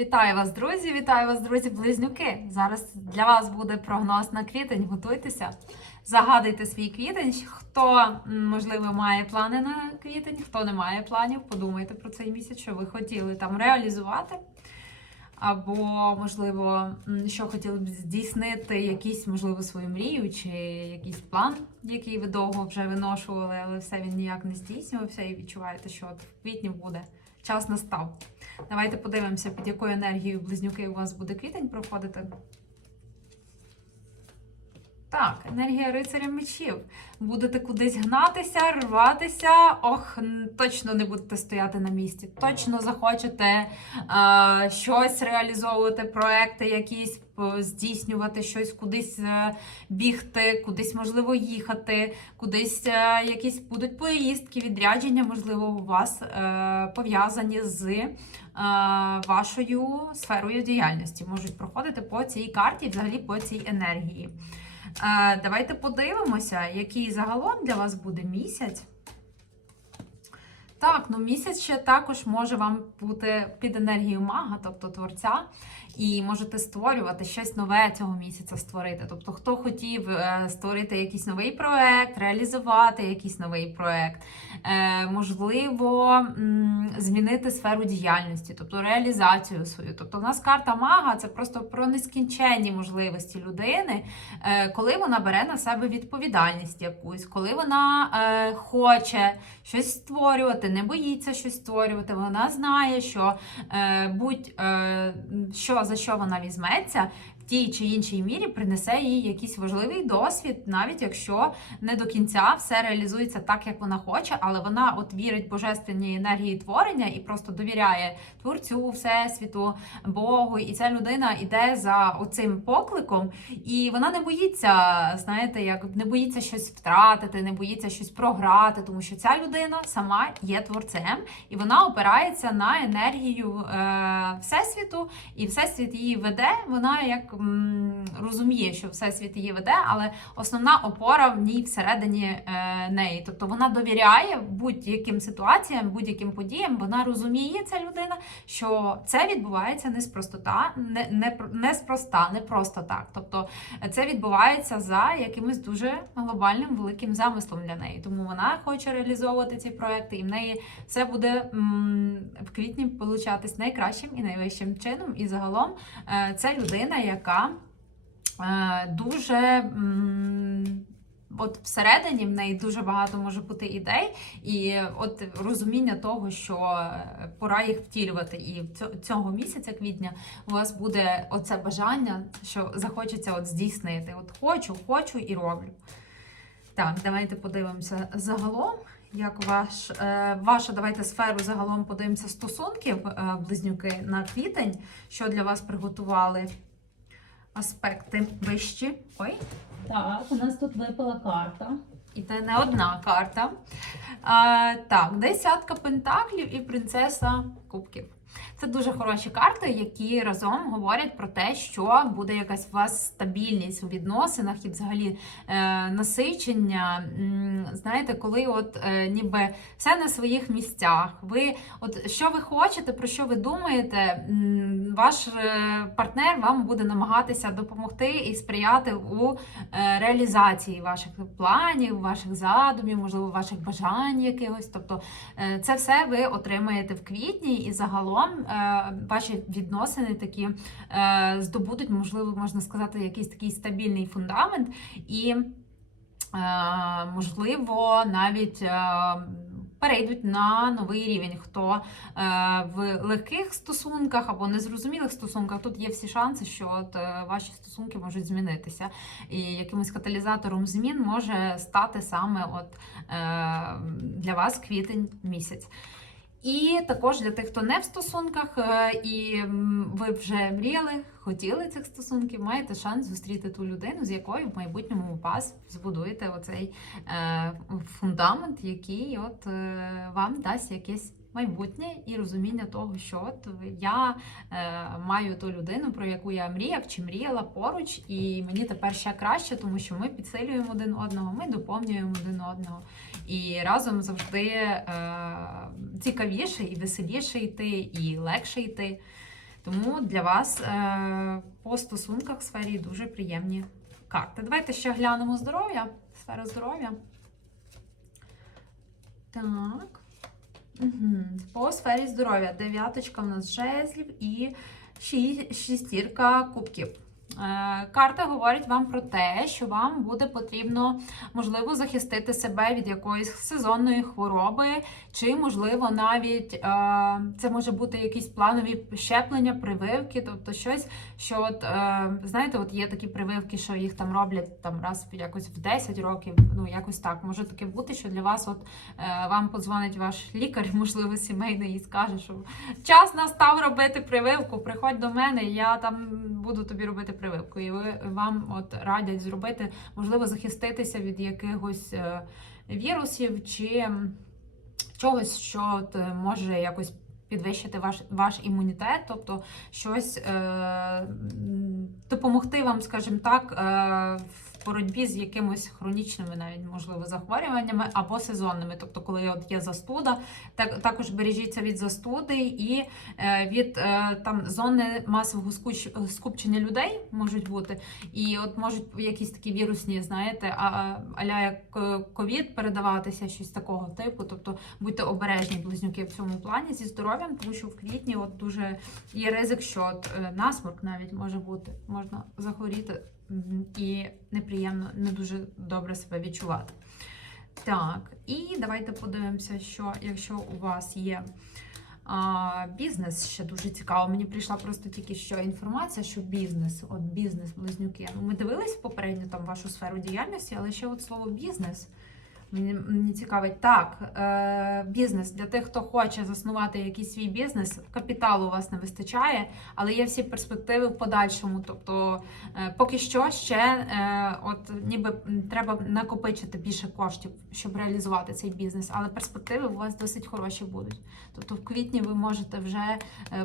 Вітаю вас, друзі! Вітаю вас, друзі-близнюки! Зараз для вас буде прогноз на квітень. Готуйтеся, загадуйте свій квітень. Хто, можливо, має плани на квітень, хто не має планів, подумайте про цей місяць, що ви хотіли там реалізувати. Або, можливо, що хотіли б здійснити якісь, можливо, свою мрію чи якийсь план, який ви довго вже виношували, але все він ніяк не здійснювався, і відчуваєте, що от в квітні буде час настав. Давайте подивимося, під якою енергією близнюки у вас буде квітень проходити. Так, енергія рицаря мечів. Будете кудись гнатися, рватися. Ох, точно не будете стояти на місці. Точно захочете е, щось реалізовувати, проекти якісь здійснювати, щось кудись е, бігти, кудись можливо їхати, кудись е, якісь будуть поїздки, відрядження, можливо, у вас е, пов'язані з е, вашою сферою діяльності. Можуть проходити по цій карті, взагалі по цій енергії. Давайте подивимося, який загалом для вас буде місяць. Так, ну місяць ще також може вам бути під енергією мага, тобто творця, і можете створювати щось нове цього місяця створити. Тобто, хто хотів е, створити якийсь новий проект, реалізувати якийсь новий проект, е, можливо, змінити сферу діяльності, тобто реалізацію свою. Тобто, у нас карта мага це просто про нескінченні можливості людини, е, коли вона бере на себе відповідальність якусь, коли вона хоче щось створювати, не боїться щось створювати. Вона знає, що е, будь е, за що вона візьметься. Тій чи іншій мірі принесе їй якийсь важливий досвід, навіть якщо не до кінця все реалізується так, як вона хоче, але вона от вірить божественній енергії творення і просто довіряє творцю, всесвіту, Богу. І ця людина йде за оцим покликом, і вона не боїться, знаєте, як не боїться щось втратити, не боїться щось програти, тому що ця людина сама є творцем, і вона опирається на енергію е, всесвіту, і всесвіт її веде. Вона як розуміє, що всесвіт її веде, але основна опора в ній всередині е, неї. Тобто вона довіряє будь-яким ситуаціям, будь-яким подіям. Вона розуміє ця людина, що це відбувається неспростота, не, не, неспроста, не просто так. Тобто це відбувається за якимось дуже глобальним великим замислом для неї. Тому вона хоче реалізовувати ці проекти, і в неї все буде в квітні получатись найкращим і найвищим чином. І загалом е, це людина, яка е, дуже. От всередині в неї дуже багато може бути ідей, і от розуміння того, що пора їх втілювати. І цього місяця, квітня, у вас буде оце бажання, що захочеться от здійснити. От хочу, хочу і роблю. Так, давайте подивимося загалом. Як ваш, е, ваша, давайте сферу загалом подивимося стосунків е, близнюки на квітень, що для вас приготували аспекти вищі. Ой, Так, у нас тут випала карта. і це не одна карта. А, так, десятка пентаклів і принцеса кубків. Це дуже хороші карти, які разом говорять про те, що буде якась у вас стабільність у відносинах і взагалі е, насичення. Знаєте, коли от е, ніби все на своїх місцях. Ви, от що ви хочете, про що ви думаєте, ваш е, партнер вам буде намагатися допомогти і сприяти у е, реалізації ваших планів, ваших задумів, можливо, ваших бажань якихось. Тобто е, це все ви отримаєте в квітні, і загалом ваші відносини такі здобудуть, можливо, можна сказати, якийсь такий стабільний фундамент і. Можливо, навіть перейдуть на новий рівень. Хто е, в легких стосунках або незрозумілих стосунках, тут є всі шанси, що от е, ваші стосунки можуть змінитися. І якимось каталізатором змін може стати саме от е, для вас квітень місяць. І також для тих, хто не в стосунках, е, і ви вже мріяли, хотіли цих стосунків, маєте шанс зустріти ту людину, з якою в майбутньому у вас збудуєте оцей е, фундамент, який от е, вам дасть якесь майбутнє і розуміння того, що от я е, маю ту людину, про яку я мріяв чи мріяла поруч, і мені тепер ще краще, тому що ми підсилюємо один одного, ми доповнюємо один одного. І разом завжди е, цікавіше і веселіше йти, і легше йти. Тому для вас е, по стосунках в сфері дуже приємні карти. Давайте ще глянемо здоров'я, сфера здоров'я. Так. По сфері здоров'я дев'яточка в нас жезлів і ші- шістірка кубків. Е, Карта говорить вам про те, що вам буде потрібно можливо захистити себе від якоїсь сезонної хвороби, чи можливо навіть е, це може бути якісь планові щеплення, прививки, тобто щось, що от е, знаєте, от є такі прививки, що їх там роблять там раз якось в 10 років. Ну якось так може таке бути, що для вас, от вам подзвонить ваш лікар, можливо, сімейний, і скаже, що час настав робити прививку. Приходь до мене, я там буду тобі робити прививку. І ви вам от радять зробити, можливо, захиститися від якихось е, вірусів чи чогось, що е, може якось. Підвищити ваш ваш імунітет, тобто щось е, допомогти вам, скажімо так, е, боротьбі з якимось хронічними, навіть можливо, захворюваннями або сезонними. Тобто, коли от є застуда, так також бережіться від застуди і е, від е, там зони масового скупчення людей можуть бути. І от можуть якісь такі вірусні, знаєте, аля як е, ковід передаватися, щось такого типу. Тобто будьте обережні близнюки в цьому плані зі здоров'ям, тому що в квітні от дуже є ризик, що от, насморк навіть може бути, можна захворіти і неприємно, не дуже добре себе відчувати. Так, і давайте подивимося, що якщо у вас є а, бізнес, ще дуже цікаво. Мені прийшла просто тільки що інформація, що бізнес, от бізнес, близнюки. Ну, ми дивились попередньо там вашу сферу діяльності, але ще от слово бізнес. Мені, цікавить так, е, бізнес для тих, хто хоче заснувати якийсь свій бізнес, капіталу у вас не вистачає, але є всі перспективи в подальшому. Тобто, е, поки що ще е, от ніби треба накопичити більше коштів, щоб реалізувати цей бізнес. Але перспективи у вас досить хороші будуть. Тобто, в квітні ви можете вже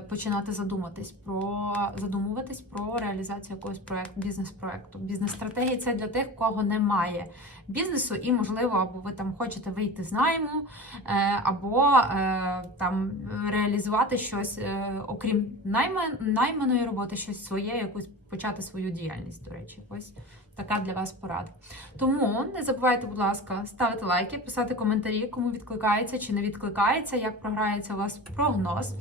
починати задуматись про задумуватись про реалізацію якогось проекту, бізнес-проекту. Бізнес-стратегії це для тих, кого немає бізнесу, і можливо, або ви там хочете вийти з найму, е, або е, там реалізувати щось, е, окрім найманої роботи, щось своє, якусь почати свою діяльність. До речі, ось така для вас порада. Тому не забувайте, будь ласка, ставити лайки, писати коментарі, кому відкликається чи не відкликається, як програється у вас прогноз.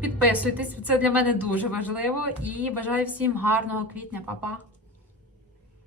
Підписуйтесь, це для мене дуже важливо. І бажаю всім гарного квітня, Па-па!